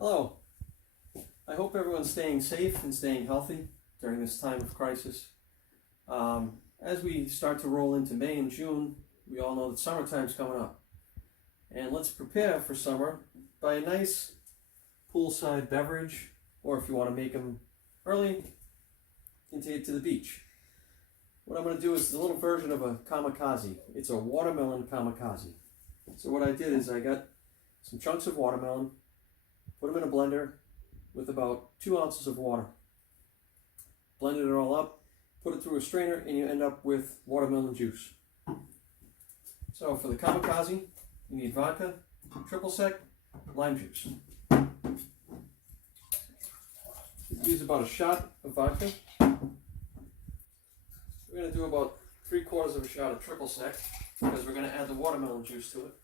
Hello. I hope everyone's staying safe and staying healthy during this time of crisis. As we start to roll into May and June, we all know that summertime's coming up. And let's prepare for summer by a nice poolside beverage, or if you want to make them early, you can take it to the beach. What I'm going to do is a little version of a kamikaze. It's a watermelon kamikaze. So what I did is I got some chunks of watermelon, put them in a blender with about 2 ounces of water. Blended it all up, put it through a strainer, and you end up with watermelon juice. So for the kamikaze, you need vodka, triple sec, lime juice. Use about a shot of vodka. We're going to do about 3/4 of a shot of triple sec because we're going to add the watermelon juice to it.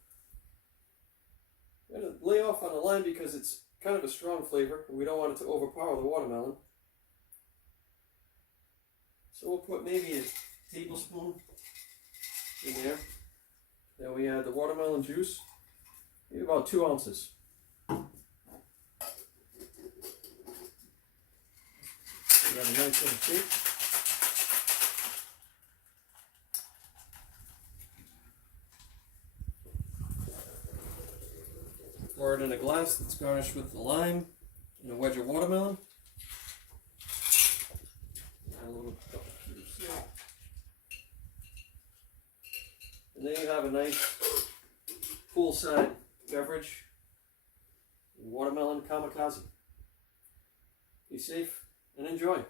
I'm going to lay off on the lime because it's kind of a strong flavor and we don't want it to overpower the watermelon. So we'll put maybe a tablespoon in there. Then we add the watermelon juice, maybe about 2 ounces. We have a nice little shake. Pour it in a glass that's garnished with the lime and a wedge of watermelon. Add a little cup of juice there. And then you have a nice poolside beverage, watermelon kamikaze. Be safe and enjoy.